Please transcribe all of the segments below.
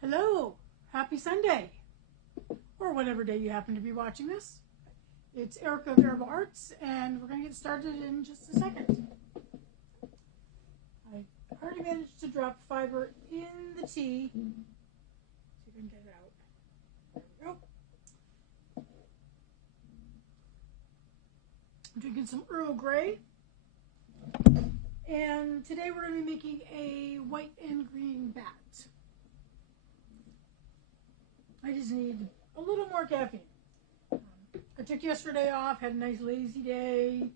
Hello, happy Sunday, or whatever day you happen to be watching this. It's Erica of Arable Arts, and we're going to get started in just a second. I already managed to drop fiber in the tea. See if I can get it out. There we go. I'm drinking some Earl Grey. And today we're going to be making a white and green bat. I just need a little more caffeine. I took yesterday off, had a nice lazy day,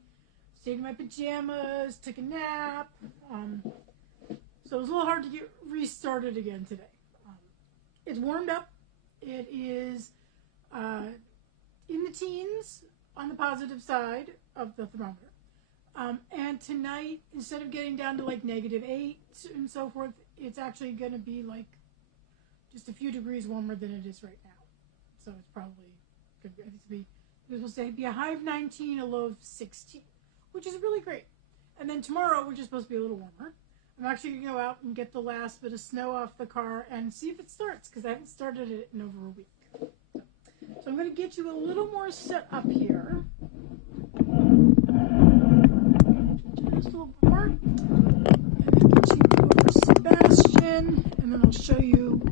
stayed in my pajamas, took a nap. So it was a little hard to get restarted again today. It's warmed up. It is in the teens on the positive side of the thermometer. And tonight, instead of getting down to like -8 and so forth, it's actually going to be like just a few degrees warmer than it is right now. So it's probably going to be, it was supposed to be a high of 19, a low of 16, which is really great. And then tomorrow, we're just supposed to be a little warmer. I'm actually going to go out and get the last bit of snow off the car and see if it starts, because I haven't started it in over a week. So I'm going to get you a little more set up here. Just a little bit more. And then get you over Sebastian, and then I'll show you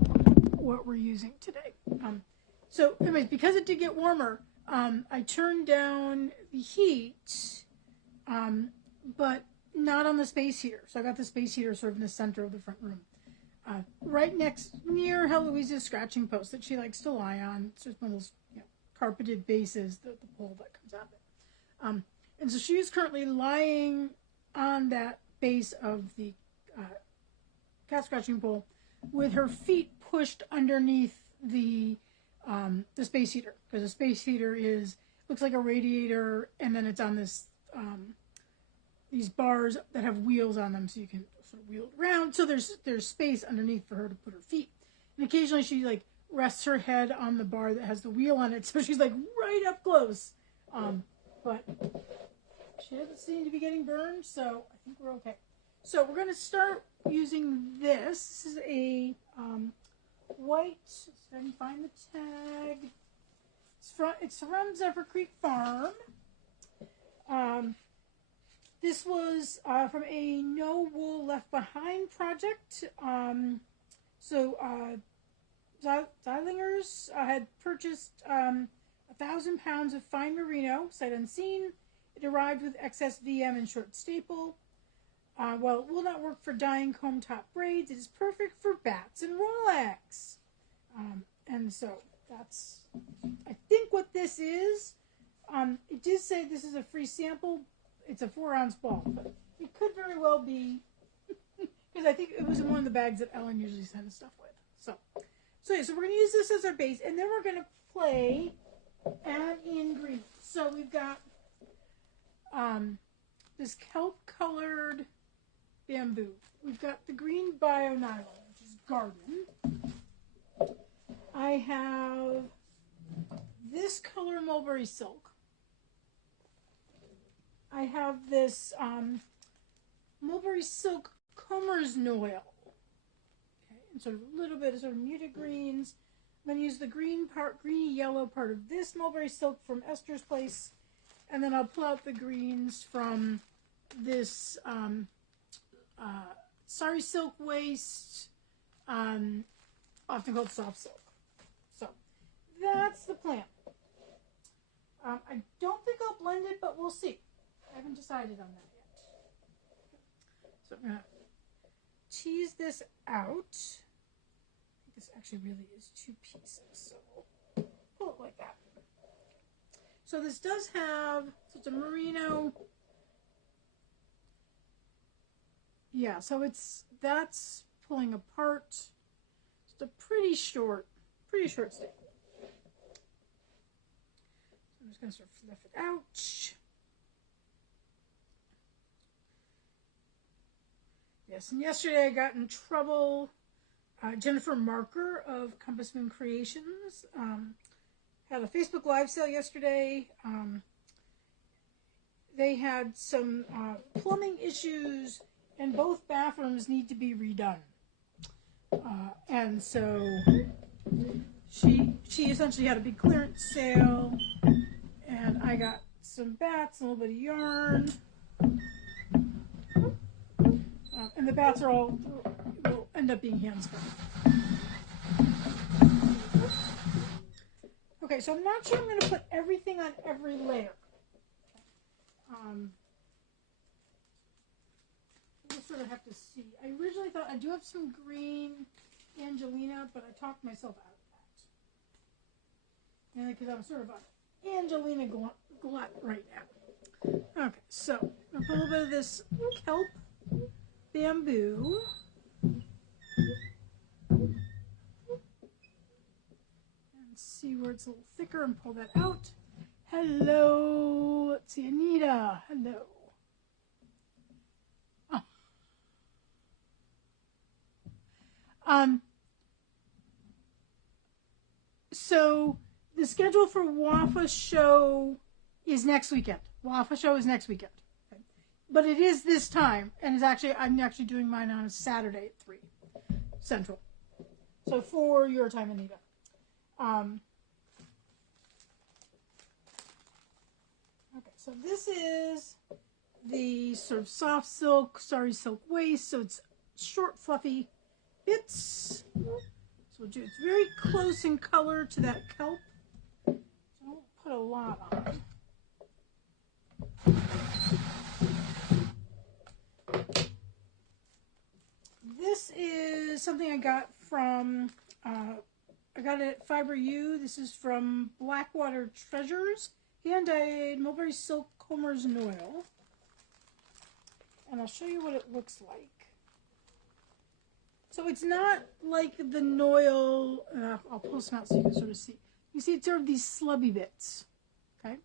what we're using today. So anyways, because it did get warmer, I turned down the heat, but not on the space heater. So I got the space heater sort of in the center of the front room, right near Heloise's scratching post that she likes to lie on. It's just one of those carpeted bases, the pole that comes out of it. And so she is currently lying on that base of the cat scratching pole with her feet pushed underneath the space heater, because the space heater looks like a radiator, and then it's on this these bars that have wheels on them, so you can sort of wheel it around. So there's space underneath for her to put her feet, and occasionally she like rests her head on the bar that has the wheel on it, so she's like right up close. But she doesn't seem to be getting burned, so I think we're okay. So we're going to start using this. This is a white, so I can find the tag. It's from Zephyr Creek Farm. This was from a No Wool Left Behind project. Zeilingers had purchased 1,000 pounds of fine merino, sight unseen. It arrived with excess VM and short staple. While it will not work for dyeing comb top braids, it is perfect for bats and Rolex. And so that's, I think, what this is. It did say this is a free sample. It's a 4-ounce ball, but it could very well be, because I think it was in one of the bags that Ellen usually sends stuff with. So we're going to use this as our base, and then we're going to play add in green. So we've got this kelp-colored bamboo. We've got the green bio nylon, which is garden. I have this color mulberry silk. I have this mulberry silk comber's noil. Okay, and sort of a little bit of sort of muted greens. I'm going to use the greeny yellow part of this mulberry silk from Esther's Place. And then I'll pull out the greens from this sari silk waste, often called soft silk. So that's the plan. I don't think I'll blend it, but we'll see. I haven't decided on that yet. So I'm going to tease this out. I think this actually really is 2 pieces, so we'll pull it like that. So this does have, so it's a merino. Yeah, so that's pulling apart. It's a pretty short stick. So I'm just going to sort of fluff it out. Yes, and yesterday I got in trouble. Jennifer Marker of Compass Moon Creations had a Facebook Live sale yesterday. They had some plumbing issues, and both bathrooms need to be redone. And And so she essentially had a big clearance sale, and I got some bats, a little bit of yarn, and the bats are all will end up being hand spun. Okay, so I'm not sure I'm going to put everything on every layer. We'll sort of have to see. I originally thought I do have some green Angelina, but I talked myself out of that. And because I'm sort of an Angelina glut right now. Okay, so I'll put a little bit of this kelp bamboo. And see where it's a little thicker and pull that out. Hello. Let's see, Anita. Hello. So the schedule for Wafa Show is next weekend. Wafa Show is next weekend. Okay. But it is this time, and it's actually I'm actually doing mine on a Saturday at 3 Central. So for your time, Anita. Okay, so this is the sort of soft silk, starry silk waist. So it's short, fluffy bits. So it's very close in color to that kelp. So I won't put a lot on. This is something I got from, I got it at Fiber U. This is from Blackwater Treasures. Hand-dyed mulberry silk combers and oil. And I'll show you what it looks like. So it's not like the Noil, I'll pull some out so you can sort of see. You see it's sort of these slubby bits, okay?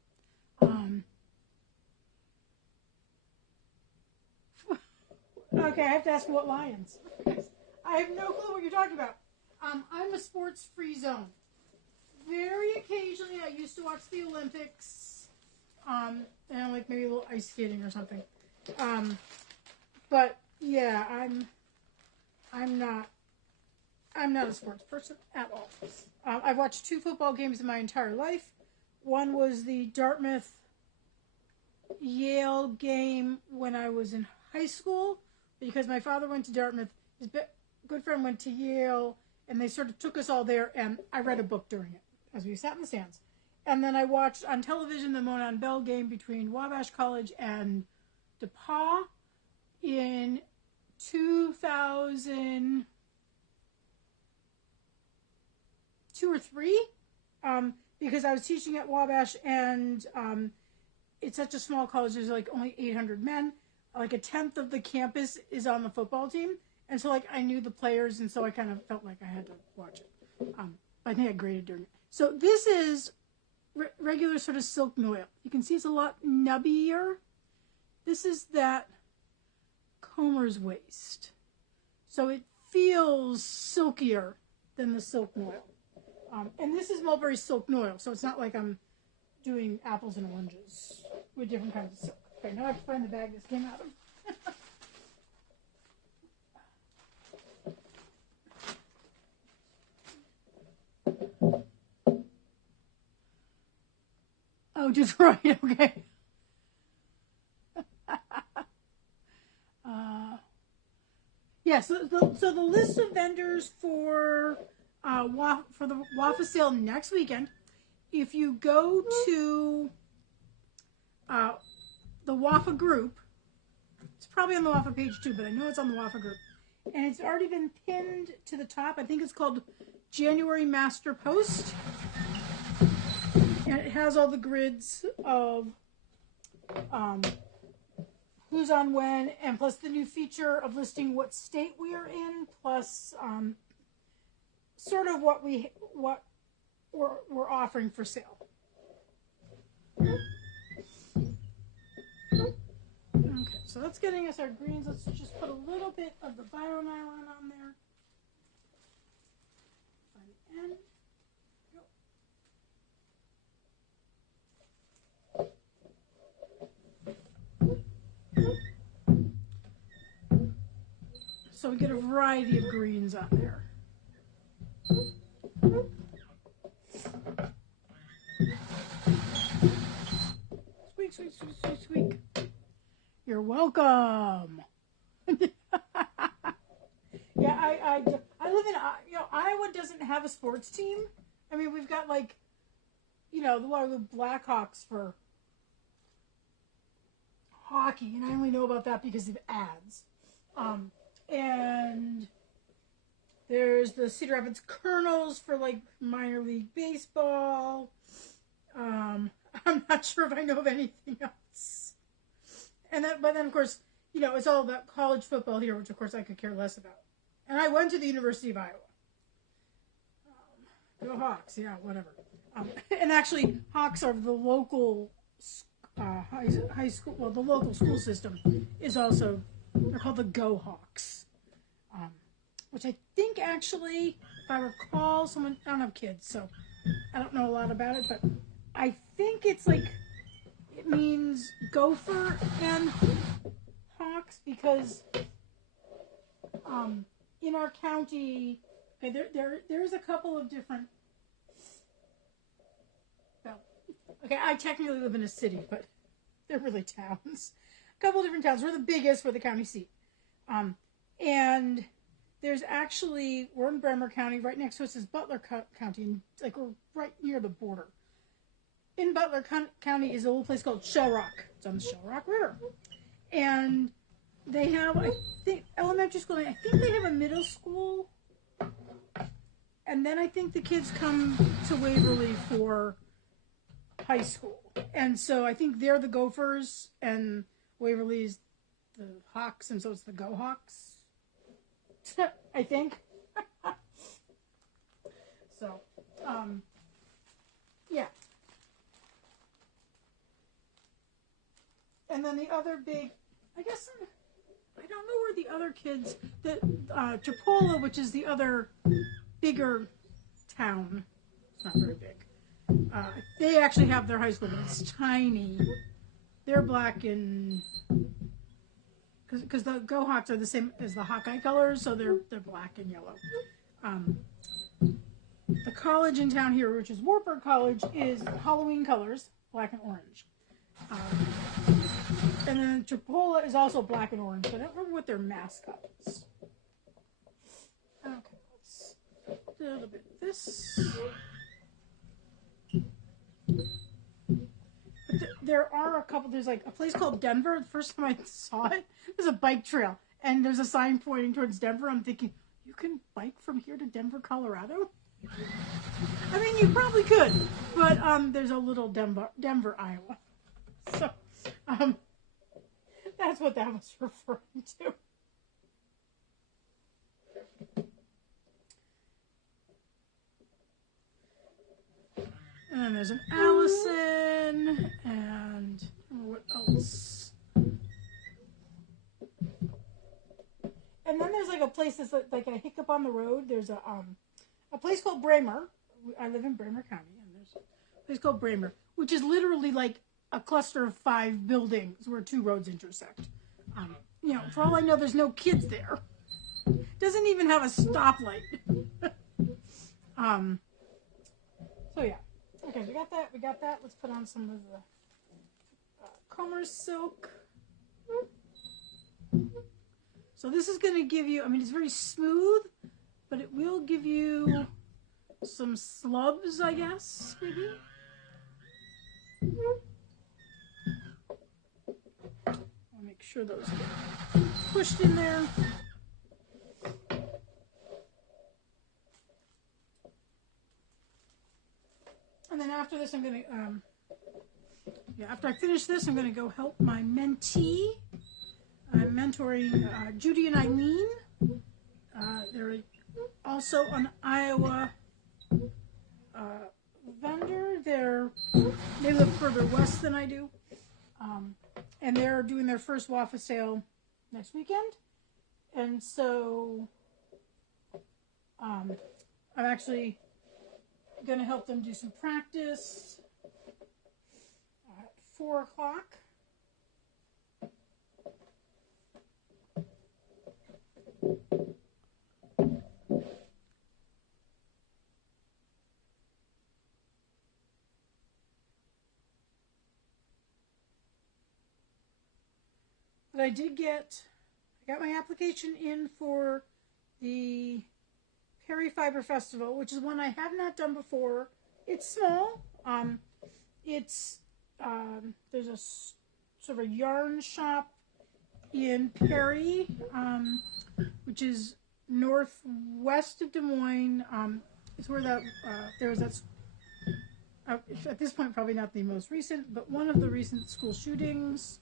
Okay, I have to ask what lions. I have no clue what you're talking about. I'm a sports free zone. Very occasionally I used to watch the Olympics, and like maybe a little ice skating or something. But yeah, I'm not a sports person at all. I've watched 2 football games in my entire life. One was the Dartmouth-Yale game when I was in high school, because my father went to Dartmouth. His good friend went to Yale, and they sort of took us all there, and I read a book during it as we sat in the stands. And then I watched on television the Monon Bell game between Wabash College and DePauw in 2002 or 3, because I was teaching at Wabash, and it's such a small college. There's like only 800 men. Like a tenth of the campus is on the football team, and so like I knew the players, and so I kind of felt like I had to watch it. I think I graded during it. So this is regular sort of silk Noil. You can see it's a lot nubbier. This is that Comer's waist. So it feels silkier than the silk Noil. And this is mulberry silk Noil, so it's not like I'm doing apples and oranges with different kinds of silk. Okay, now I have to find the bag this came out of. Oh, Detroit, okay. Yeah, so the list of vendors for the Wafa sale next weekend, if you go to the Wafa group, it's probably on the Wafa page too, but I know it's on the Wafa group, and it's already been pinned to the top. I think it's called January Master Post, and it has all the grids of who's on when, and plus the new feature of listing what state we are in, plus sort of what we're offering for sale. Okay, so that's getting us our greens. Let's just put a little bit of the bio nylon on there. Find the end. So we get a variety of greens on there. Squeak, squeak, squeak, squeak, squeak. You're welcome. Yeah, I live in, Iowa doesn't have a sports team. I mean, we've got like, the Blackhawks for hockey, and I only know about that because of ads. And there's the Cedar Rapids Colonels for like minor league baseball. I'm not sure if I know of anything else. But then of course, it's all about college football here, which of course I could care less about. And I went to the University of Iowa. Go Hawks, yeah, whatever. And actually, Hawks are the local high school. Well, the local school system is also, they're called the Go Hawks, which I think actually, if I recall, I don't have kids, so I don't know a lot about it, but I think it means gopher and hawks because in our county, okay, there's a couple of different. Well, okay, I technically live in a city, but they're really towns. A couple of different towns. We're the biggest. We're the county seat, and there's actually we're in Bremer County. Right next to us is Butler County, and we're right near the border. In Butler County is a little place called Shell Rock. It's on the Shell Rock River, and they have, I think, elementary school. I think they have a middle school, and then I think the kids come to Waverly for high school. And so I think they're the Gophers, and Waverly's the Hawks, and so it's the Go Hawks. I think. So, yeah. And then the other big, I guess, I don't know where the other kids, Tripola, which is the other bigger town, it's not very big. They actually have their high school, but it's tiny. They're black and, because the Go Hawks are the same as the Hawkeye colors, so they're black and yellow. The college in town here, which is Wartburg College, is Halloween colors, black and orange. And then Tripola is also black and orange, but I don't remember what their mascot is. Okay, let's do a little bit of this. But there are a couple, there's like a place called Denver. The first time I saw it, there's a bike trail, and there's a sign pointing towards Denver. I'm thinking, you can bike from here to Denver, Colorado? I mean, you probably could, but there's a little Denver, Iowa. So, that's what that was referring to. And then there's an Allison, and what else? And then there's like a place that's like a hiccup on the road. There's a place called Bremer. I live in Bremer County, and there's a place called Bremer, which is literally like a cluster of 5 buildings where 2 roads intersect. For all I know, there's no kids there. Doesn't even have a stoplight. So yeah. Okay, we got that. Let's put on some of the Comer silk. So this is going to give you, it's very smooth, but it will give you some slubs, I guess, maybe. I'll make sure those get pushed in there. And then after this, I'm going to, after I finish this, I'm going to go help my mentee. I'm mentoring Judy and Eileen. They're also an Iowa vendor. They live further west than I do. And they're doing their first waffle sale next weekend. And so I'm actually going to help them do some practice at 4 o'clock. but I got my application in for the Perry Fiber Festival, which is one I have not done before. It's small. It's there's a sort of a yarn shop in Perry, which is northwest of Des Moines. It's where there was that. At this point, probably not the most recent, but one of the recent school shootings,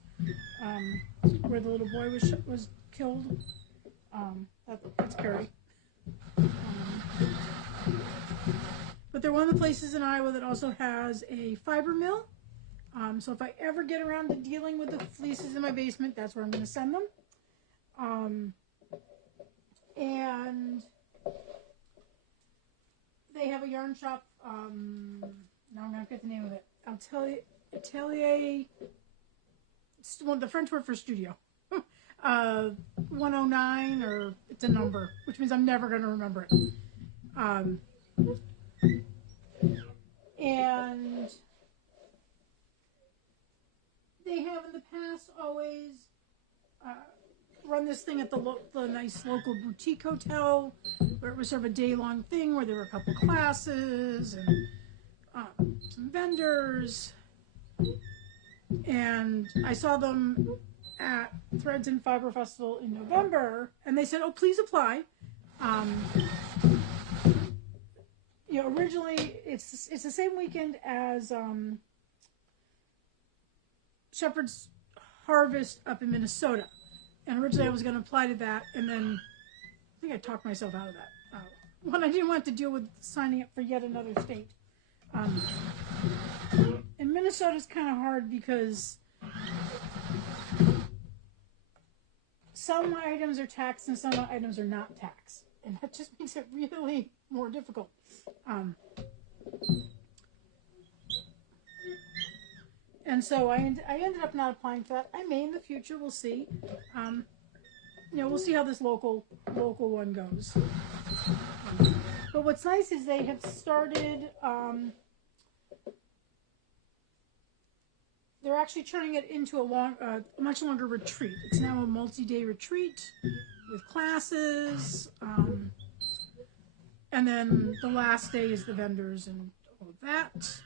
where the little boy was killed. That's Perry. But they're one of the places in Iowa that also has a fiber mill. So if I ever get around to dealing with the fleeces in my basement, that's where I'm going to send them. And they have a yarn shop. Now I'm going to forget the name of it. I'll tell you. Atelier. Well, the French word for studio. 109, or it's a number, which means I'm never going to remember it. And they have in the past always run this thing at the nice local boutique hotel, where it was sort of a day-long thing where there were a couple classes and some vendors. And I saw them at Threads and Fiber Festival in November, and they said, "Oh, please apply." Originally it's the same weekend as Shepherd's Harvest up in Minnesota, and originally I was going to apply to that, and then I think I talked myself out of that. When I didn't want to deal with signing up for yet another state. And Minnesota's kind of hard because some items are taxed and some items are not taxed, and that just makes it really more difficult. And so I ended up not applying for that. I may in the future. We'll see. We'll see how this local one goes. But what's nice is they have started. They're actually turning it into a much longer retreat. It's now a multi-day retreat with classes, and then the last day is the vendors and all of that.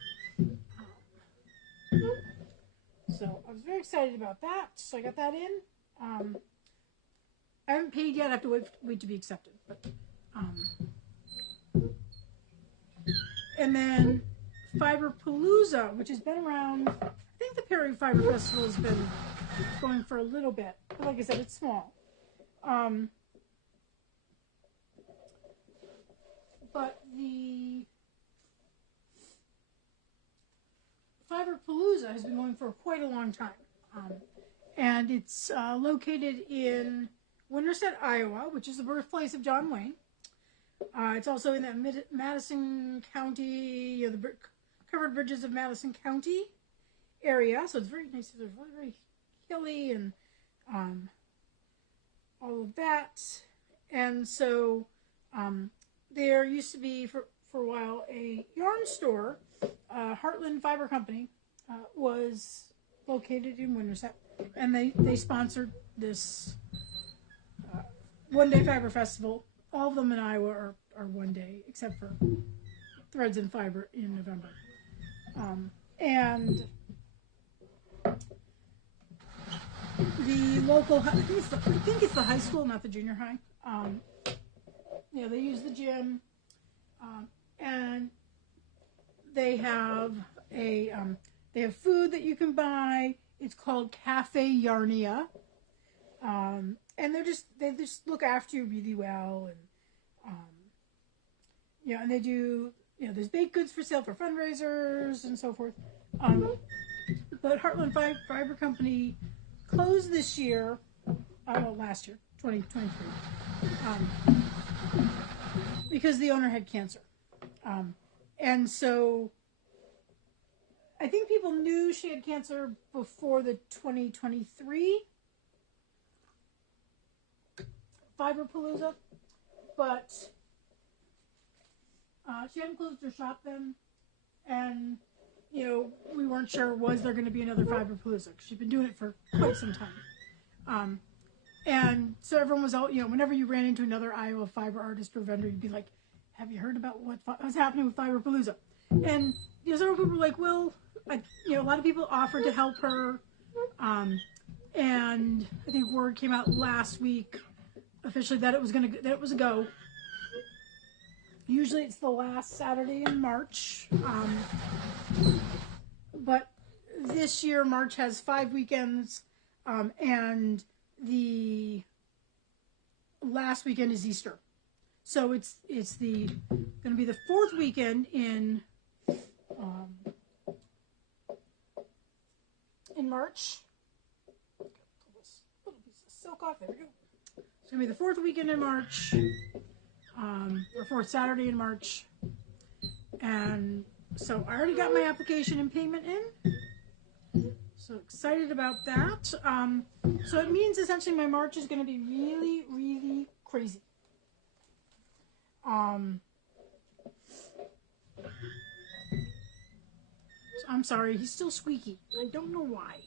So I was very excited about that. So I got that in. I haven't paid yet. I have to wait to be accepted. But, and then Fiberpalooza, which has been around. I think the Perry Fiber Festival has been going for a little bit. But like I said, it's small. But the Fiberpalooza has been going for quite a long time. And it's located in Winterset, Iowa, which is the birthplace of John Wayne. It's also in the Madison County, the covered bridges of Madison County area. So it's very nice. It's very, very hilly and all of that. And so there used to be, for a while, a yarn store. Heartland Fiber Company was located in Winterset, and they sponsored this one-day fiber festival. All of them in Iowa are one day, except for Threads and Fiber in November. And the local, I think it's the high school, not the junior high. They use the gym, and they have they have food that you can buy. It's called Cafe Yarnia, and they just look after you really well, and and they do there's baked goods for sale for fundraisers and so forth. But Heartland Fiber Company closed this year, last year, 2023, because the owner had cancer. And so I think people knew she had cancer before the 2023 Fiberpalooza, but she hadn't closed her shop then, and we weren't sure was there going to be another Fiberpalooza because she'd been doing it for quite some time. And so everyone was out, whenever you ran into another Iowa fiber artist or vendor, you'd be like, have you heard about what's happening with Fiberpalooza? And several people were like, well, a lot of people offered to help her. And I think word came out last week officially that it was a go. Usually it's the last Saturday in March. But this year March has 5 weekends, and the last weekend is Easter. So it's going to be the 4th weekend in March. Pull this little piece of silk off. There we go. It's going to be the 4th weekend in March, or 4th Saturday in March. And so I already got my application and payment in. So excited about that. So it means essentially my March is going to be really, really crazy. I'm sorry, he's still squeaky. I don't know why.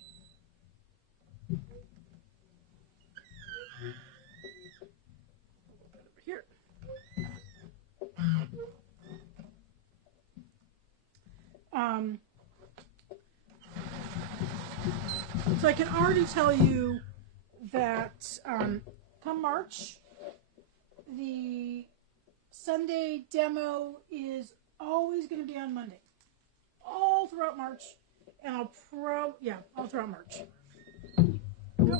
Over here. So I can already tell you that come March, the Sunday demo is always going to be on Monday. All throughout March. And all throughout March. Yep.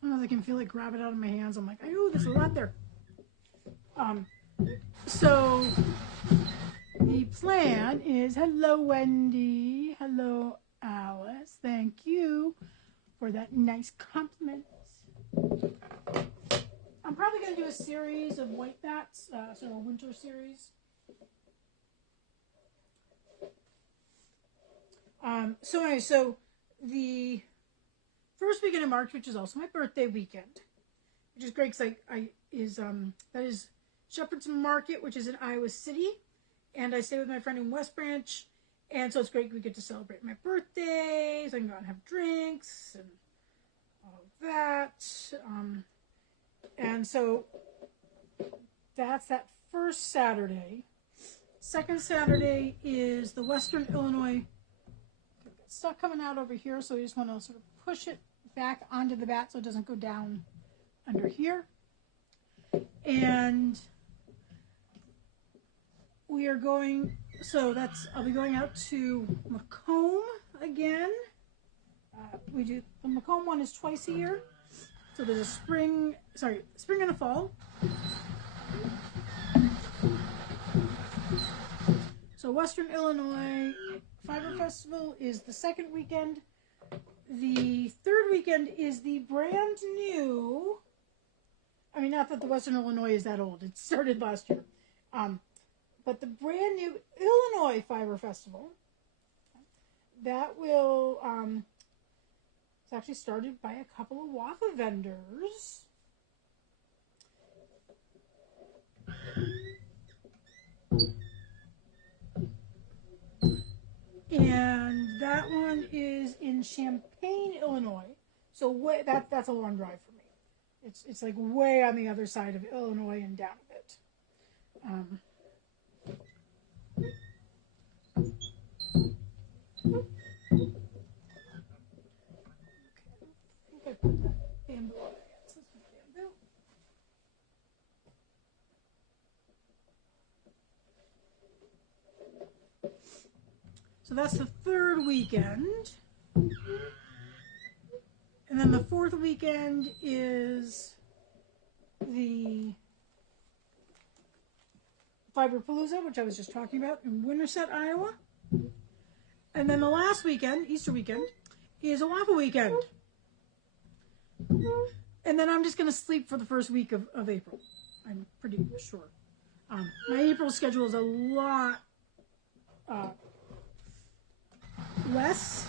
Sometimes I can feel it grab it out of my hands. I'm like, oh, there's a lot there. So the plan is, hello, Wendy. Hello, Alice. Thank you for that nice compliment. I'm probably going to do a series of white bats, so a winter series. So the first weekend in March, which is also my birthday weekend, which is great because that is Shepherd's Market, which is in Iowa City, and I stay with my friend in West Branch, and so it's great we get to celebrate my birthday, so I can go out and have drinks and all of that, and so that's that first Saturday. Second Saturday is the Western Illinois. Stuff coming out over here, so we just want to sort of push it back onto the bat so it doesn't go down under here. And we are going, I'll be going out to Macomb again. The Macomb one is twice a year. So there's a spring and a fall. So Western Illinois Fiber Festival is the second weekend. The third weekend is the brand new, not that the Western Illinois is that old, it started last year, but the brand new Illinois Fiber Festival, that will, it's actually started by a couple of WAFA vendors. And that one is in Champaign, Illinois. So that's a long drive for me. It's like way on the other side of Illinois and down a bit. Okay, I think I put that bamboo on there. Yes, this is bamboo. So that's the third weekend. And then the fourth weekend is the Fiberpalooza, which I was just talking about, in Winterset, Iowa. And then the last weekend, Easter weekend, is a WAFA weekend. And then I'm just going to sleep for the first week of April. I'm pretty sure. My April schedule is a lot less.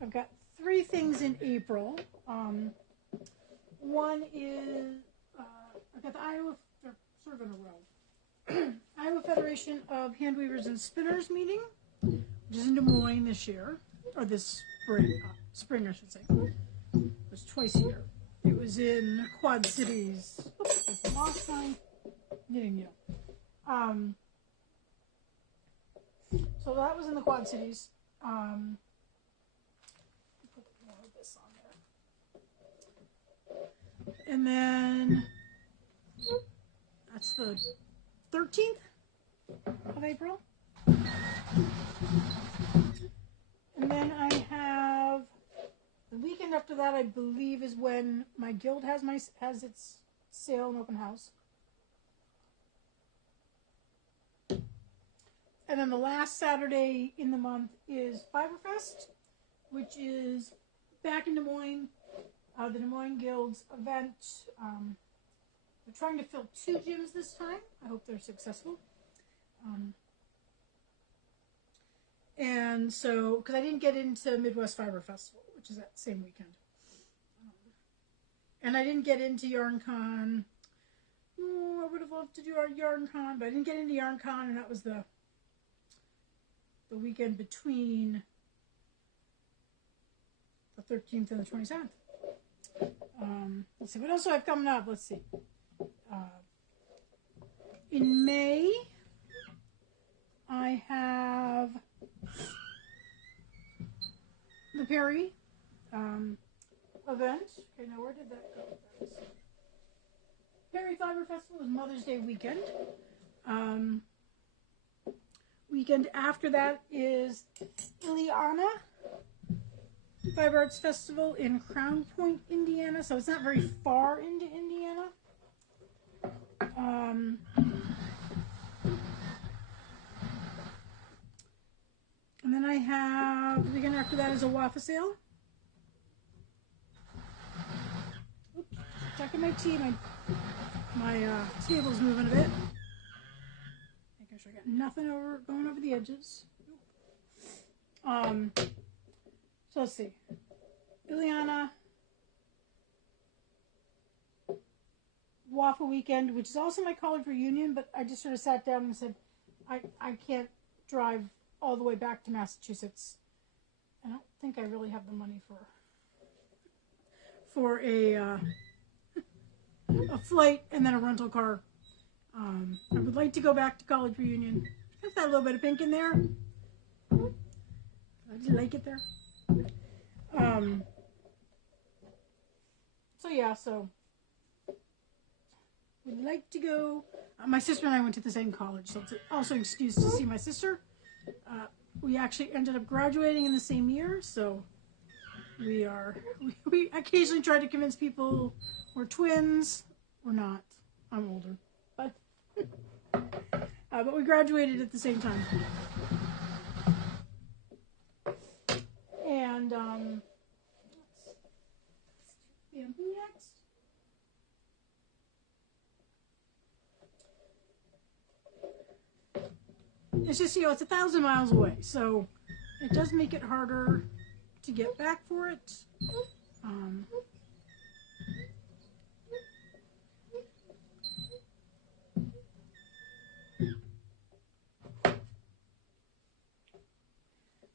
I've got 3 things in April. One is, I've got the Iowa, they're sort of in a row. Iowa Federation of Handweavers and Spinners meeting, which is in Des Moines this year, or this spring I should say. It was twice a year. It was in Quad Cities. Oops, it was last time. Knitting, so that was in the Quad Cities. Put more of this on there. And then that's the 13th of April. And then I have the weekend after that, I believe, is when my guild has its sale and open house. And then the last Saturday in the month is Fiberfest, which is back in Des Moines, the Des Moines Guild's event. We're trying to fill 2 gyms this time. I hope they're successful. And so, because I didn't get into Midwest Fiber Festival, which is that same weekend. And I didn't get into YarnCon. Oh, I would have loved to do our YarnCon, but I didn't get into YarnCon, and that was the weekend between the 13th and the 27th. Let's see, what else do I have coming up? Let's see. In May, I have the Perry event. Okay, now where did that go? Perry Fiber Festival is Mother's Day weekend. Weekend after that is Ileana Fiber Arts Festival in Crown Point, Indiana. So it's not very far into Indiana. And then I have the weekend after that is a waffle sale. Oops, checking my tea. My table's moving a bit. Making sure I got nothing going over the edges. So let's see. Ileana Waffle Weekend, which is also my college reunion, but I just sort of sat down and said, I can't drive all the way back to Massachusetts. I don't think I really have the money for a flight and then a rental car. I would like to go back to college reunion. Got that little bit of pink in there. I just like it there. So yeah, so we'd like to go. My sister and I went to the same college, so it's also an excuse to see my sister. We actually ended up graduating in the same year, so we occasionally try to convince people we're twins. We're not. I'm older, but we graduated at the same time. And bamboo next. It's just, it's 1,000 miles away, so it does make it harder to get back for it.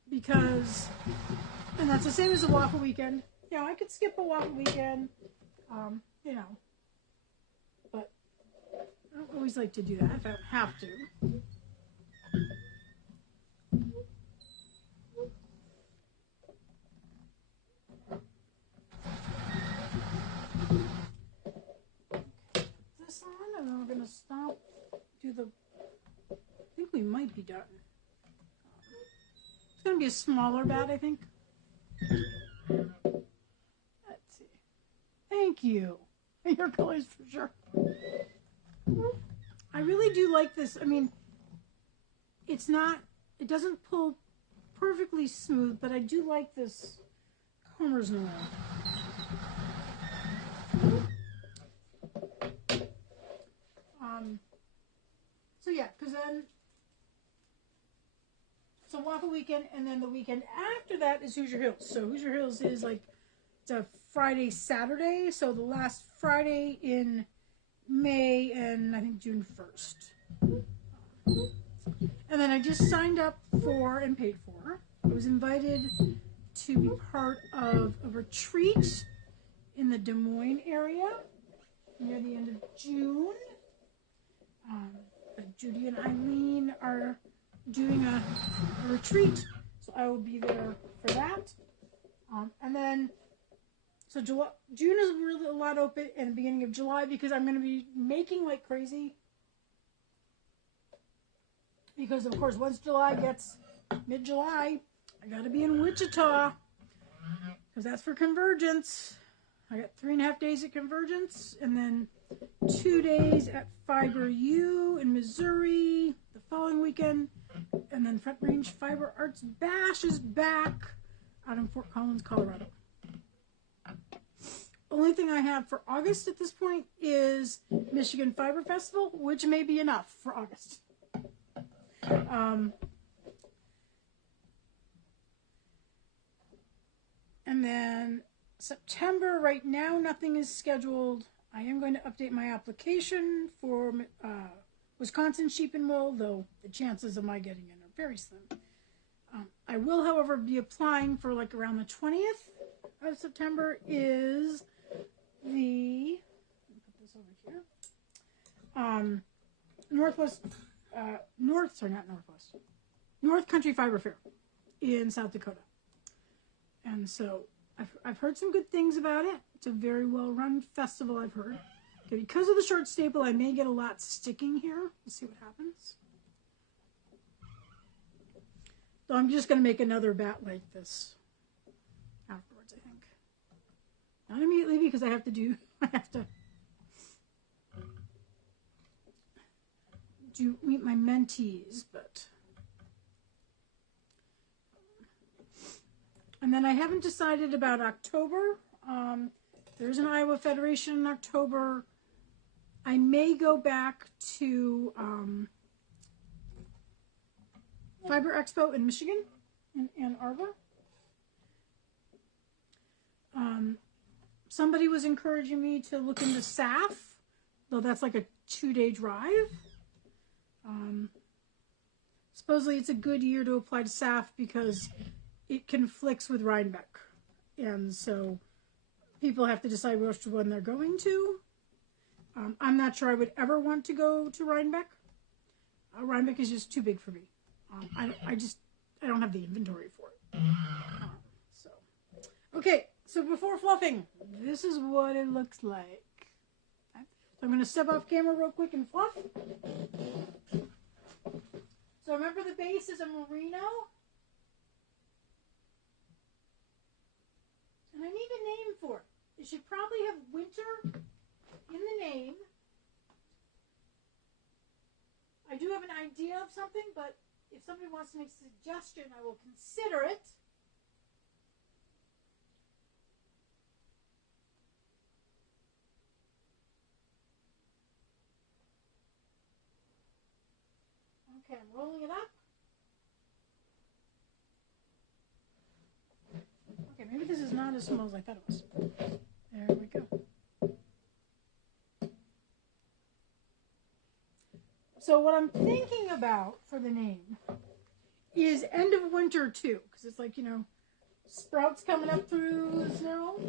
Because, and that's the same as a waffle weekend. I could skip a waffle weekend, but I don't always like to do that if I don't have to. This on, and then we're going to stop, I think we might be done. It's going to be a smaller bat, I think. Let's see. Thank you. Your colors for sure. I really do like this. I mean, it doesn't pull perfectly smooth, but I do like this comber's knot. So yeah, because then, so waffle weekend, and then the weekend after that is Hoosier Hills. So Hoosier Hills is like it's a Friday, Saturday, so the last Friday in May and I think June 1st. And then I just signed up for and paid for. I was invited to be part of a retreat in the Des Moines area near the end of June. Judy and Eileen are doing a retreat, so I will be there for that. And then, so June is really a lot open in the beginning of July because I'm going to be making like crazy. Because, of course, once July gets mid-July, I got to be in Wichita because that's for Convergence. I got 3.5 days at Convergence and then 2 days at Fiber U in Missouri the following weekend. And then Front Range Fiber Arts Bash is back out in Fort Collins, Colorado. Only thing I have for August at this point is Michigan Fiber Festival, which may be enough for August. And then September, right now, nothing is scheduled. I am going to update my application for Wisconsin Sheep and Wool, though the chances of my getting in are very slim. I will, however, be applying for like around the 20th of September is the, let me put this over here, North Country Fiber Fair in South Dakota. And so I've heard some good things about it. It's a very well-run festival, I've heard. Okay, because of the short staple, I may get a lot sticking here. Let's see what happens. So I'm just going to make another bat like this afterwards, I think. Not immediately because I have to meet my mentees, but. And then I haven't decided about October. There's an Iowa Federation in October. I may go back to Fiber Expo in Michigan, in Ann Arbor. Somebody was encouraging me to look into SAF, though that's like a 2-day drive. Supposedly it's a good year to apply to SAF because it conflicts with Rhinebeck. And so people have to decide which one they're going to. I'm not sure I would ever want to go to Rhinebeck. Rhinebeck is just too big for me. I don't have the inventory for it. Okay, so before fluffing, this is what it looks like. Okay. So I'm going to step off camera real quick and fluff. So remember the base is a merino. And I need a name for it. It should probably have winter in the name. I do have an idea of something, but if somebody wants to make a suggestion, I will consider it. Okay, I'm rolling it up. Okay, maybe this is not as small as I thought it was. There we go. So what I'm thinking about for the name is end of winter too, because it's like, sprouts coming up through the snow.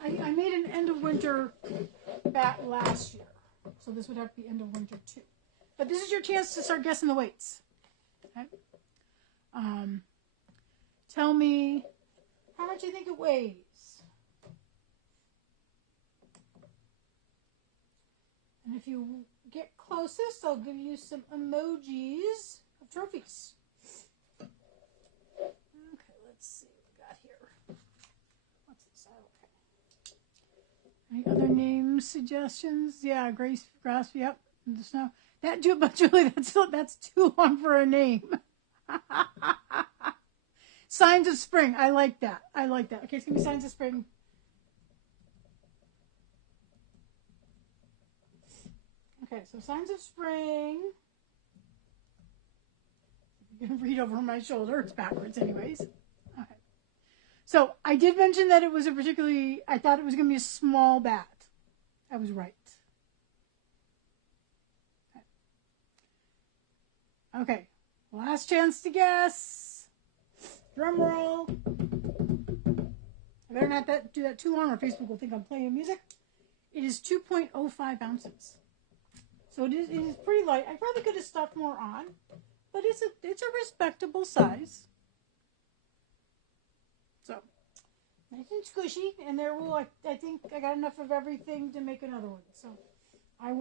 I made an end of winter bat last year, so this would have to be end of winter too. But this is your chance to start guessing the weights. Okay. Tell me how much you think it weighs. And if you get closest, I'll give you some emojis of trophies. Okay, let's see what we got here. What's this? Okay. Any other name suggestions? Yeah, grass, yep. The snow. That too, but Julie, that's too long for a name. Signs of Spring. I like that. Okay, it's gonna be Signs of Spring. Okay, so Signs of Spring. You can read over my shoulder. It's backwards anyways. Okay. So I did mention that it was I thought it was going to be a small bat. I was right. Okay, last chance to guess. Drum roll. I better not do that too long or Facebook will think I'm playing music. It is 2.05 ounces. So it is pretty light. I probably could have stuffed more on, but it's a respectable size. So nice and squishy, and I think I got enough of everything to make another one. So I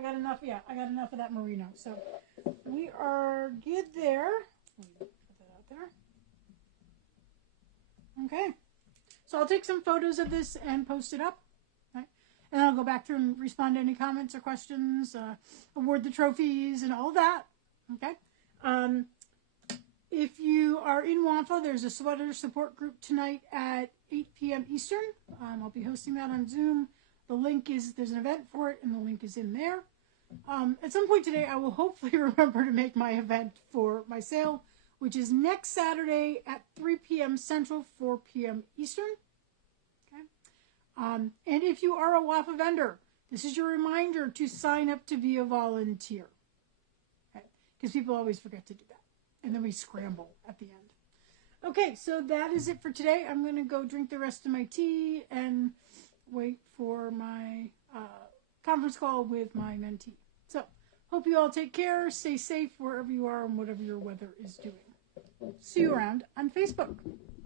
got enough. Yeah, I got enough of that merino. So we are good there. Put that out there. Okay. So I'll take some photos of this and post it up. Right? And then I'll go back through and respond to any comments or questions, award the trophies and all that. Okay. If you are in Wampa, there's a sweater support group tonight at 8 p.m. Eastern. I'll be hosting that on Zoom. There's an event for it, and the link is in there. At some point today, I will hopefully remember to make my event for my sale, which is next Saturday at 3 p.m. Central, 4 p.m. Eastern. Okay. And if you are a WAPA vendor, this is your reminder to sign up to be a volunteer. Okay. Because people always forget to do that. And then we scramble at the end. Okay, so that is it for today. I'm going to go drink the rest of my tea and wait for my conference call with my mentee. So, hope you all take care, stay safe wherever you are and whatever your weather is doing. See you around on Facebook.